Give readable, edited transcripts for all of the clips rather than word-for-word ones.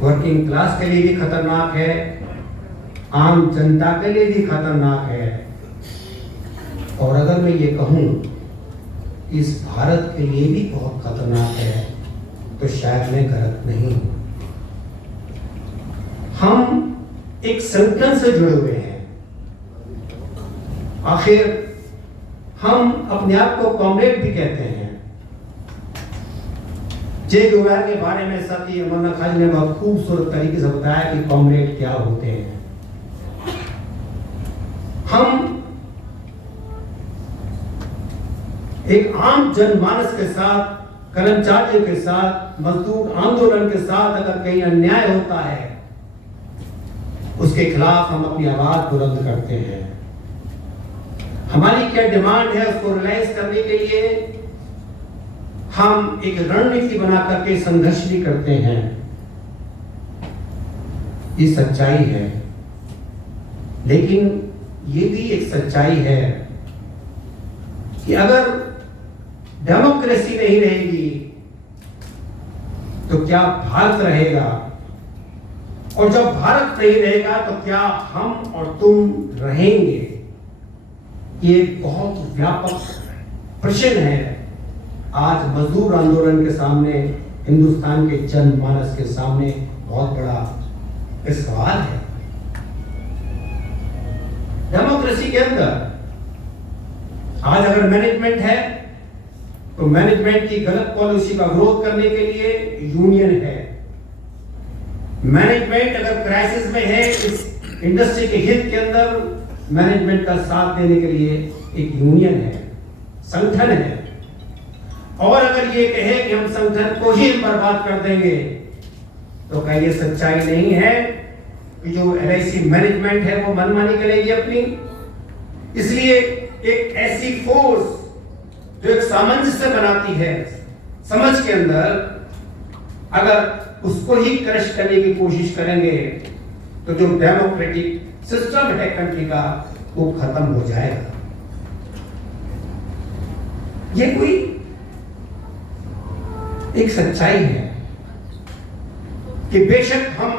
Working class के लिए भी खतरनाक है, आम जनता के लिए भी खतरनाक है। और अगर मैं ये कहूं इस भारत के लिए भी बहुत खतरनाक है तो शायद मैं गलत नहीं। हम एक संगठन से जुड़े हुए हैं। आखिर हम अपने आप को कॉमरेड भी कहते हैं। जे गुरुवार के बारे में साथी अमरनाथ खाजी ने बहुत खूबसूरत तरीके से बताया कि कॉमरेड क्या होते हैं। हम एक आम जनमानस के साथ, कर्मचारियों के साथ, मजदूर आंदोलन के साथ अगर कहीं अन्याय होता है उसके खिलाफ हम अपनी आवाज बुलंद करते हैं। हमारी क्या डिमांड है उसको रियलाइज करने के लिए हम एक रणनीति बना करके संघर्ष भी करते हैं। ये सच्चाई है, लेकिन ये भी एक सच्चाई है कि अगर डेमोक्रेसी नहीं रहेगी तो क्या भारत रहेगा, और जब भारत नहीं रहेगा तो क्या हम और तुम रहेंगे। ये बहुत व्यापक प्रश्न है आज मजदूर आंदोलन के सामने, हिंदुस्तान के जनमानस के सामने बहुत बड़ा सवाल है। डेमोक्रेसी के अंदर आज अगर मैनेजमेंट है तो मैनेजमेंट की गलत पॉलिसी का विरोध करने के लिए यूनियन है। मैनेजमेंट अगर क्राइसिस में है, इस इंडस्ट्री के हित के अंदर मैनेजमेंट का साथ देने के लिए एक यूनियन है, संगठन है। और अगर ये कहे कि हम संगठन को ही बर्बाद कर देंगे तो क्या ये सच्चाई नहीं है कि जो LIC मैनेजमेंट है वो मनमानी करेगी अपनी। इसलिए एक ऐसी फोर्स जो एक सामंजस्य बनाती है समझ के अंदर, अगर उसको ही क्रश करने की कोशिश करेंगे तो जो डेमोक्रेटिक सिस्टम है कंट्री का वो खत्म हो जाएगा। ये कोई एक सच्चाई है कि बेशक हम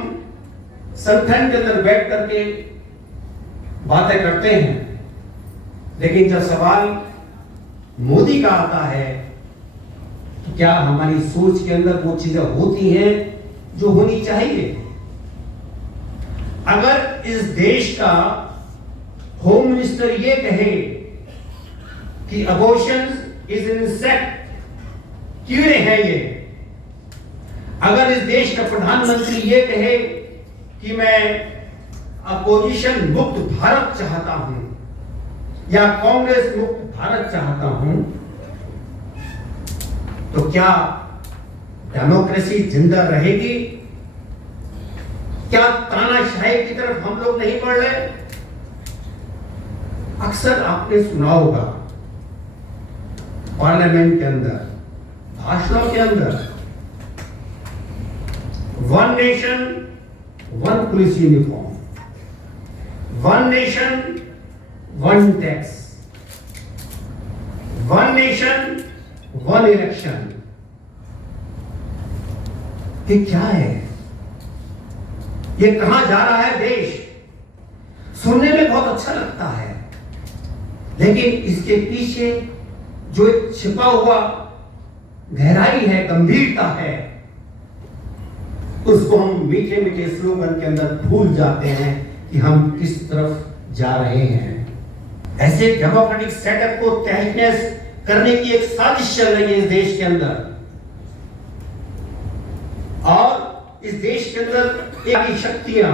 संगठन के अंदर बैठ करके बातें करते हैं, लेकिन जब सवाल मोदी का आता है तो क्या हमारी सोच के अंदर वो चीजें होती हैं जो होनी चाहिए। अगर इस देश का होम मिनिस्टर ये कहे कि अबॉर्शन इज एन इंसेक्ट, कीड़े हैं ये, अगर इस देश का प्रधानमंत्री ये कहे कि मैं अपोजिशन मुक्त भारत चाहता हूं या कांग्रेस मुक्त भारत चाहता हूं, तो क्या डेमोक्रेसी जिंदा रहेगी? क्या तानाशाही की तरफ हम लोग नहीं बढ़ रहे? अक्सर आपने सुना होगा पार्लियामेंट के अंदर, भाषणों के अंदर, one nation one police uniform, one nation one tax, one nation one election. ये क्या है? ये कहां जा रहा है देश? सुनने में बहुत अच्छा लगता है, लेकिन इसके पीछे जो एक छिपा हुआ गहराई है, गंभीरता है, उसको हम मीठे मीठे स्लोगन के अंदर भूल जाते हैं कि हम किस तरफ जा रहे हैं। ऐसे डेमोक्रेटिक सेटअप को तहस करने की एक साजिश चल रही है इस देश के अंदर, और इस देश के अंदर एक शक्तियां,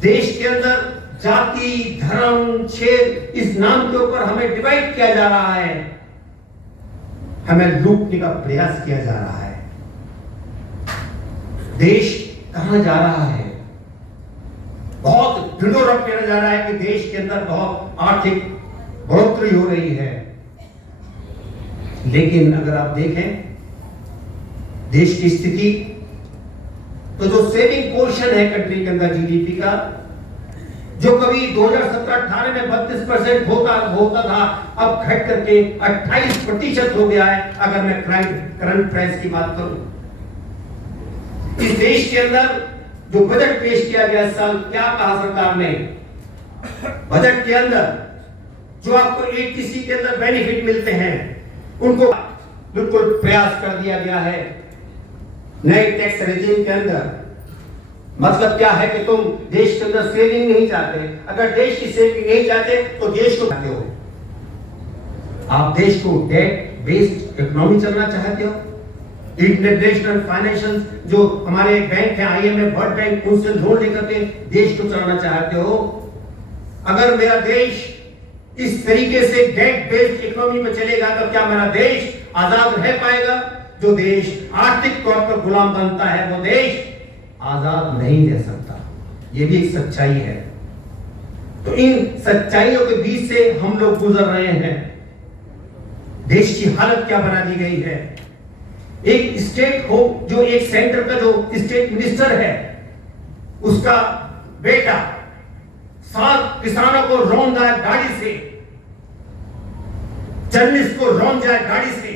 देश के अंदर जाति, धर्म, क्षेत्र, इस नाम के ऊपर हमें डिवाइड किया जा रहा है, हमें लूटने का प्रयास किया जा रहा है। देश कहां जा रहा है? बहुत ढिंढोरा पीटा जा रहा है कि देश के अंदर बहुत आर्थिक बढ़ोतरी हो रही है, लेकिन अगर आप देखें देश की स्थिति, तो जो सेविंग पोर्शन है कंट्री के अंदर जीडीपी का, जो कभी 2017-18 में 32% होता था, अब घट करके 28% हो गया है। अगर मैं करंट प्राइस की बात करूं, इस देश देश के अंदर जो बजट पेश किया गया इस साल, क्या कहा सरकार ने? बजट के अंदर जो आपको एटीसी के अंदर बेनिफिट मिलते हैं उनको बिल्कुल प्रयास कर दिया गया है नए टैक्स रेजिम के अंदर। मतलब क्या है कि तुम देश के अंदर सेविंग नहीं चाहते, अगर देश की सेविंग नहीं चाहते तो देश को चाहते हो, आप देश को डेट बेस्ड इकोनॉमी चलना चाहते हो। इंटरनेशनल फाइनेंशियल जो हमारे बैंक है, IMF, वर्ल्ड बैंक, उनसे लोन लेकर के देश को चलाना चाहते हो। अगर मेरा देश इस तरीके से डेट बेस्ड इकोनॉमी में चलेगा तो क्या मेरा देश आजाद रह पाएगा? जो देश आर्थिक तौर पर गुलाम बनता है वो देश आजाद नहीं रह सकता। ये भी एक सच्चाई है। तो इन सच्चाइयों के बीच से हम लोग गुजर रहे हैं। देश की हालत क्या बना दी गई है? एक स्टेट हो, जो एक सेंटर का जो स्टेट मिनिस्टर है, उसका बेटा 7 किसानों को रौंद जाए गाड़ी से, जर्नलिस्ट को रौंद जाए गाड़ी से,